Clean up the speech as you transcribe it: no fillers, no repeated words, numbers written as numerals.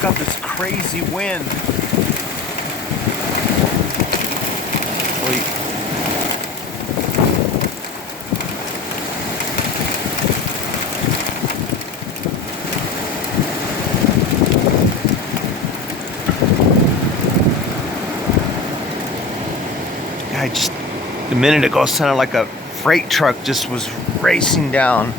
got this crazy wind. Wait. Yeah, just a minute ago, it sounded like a freight truck just was racing down.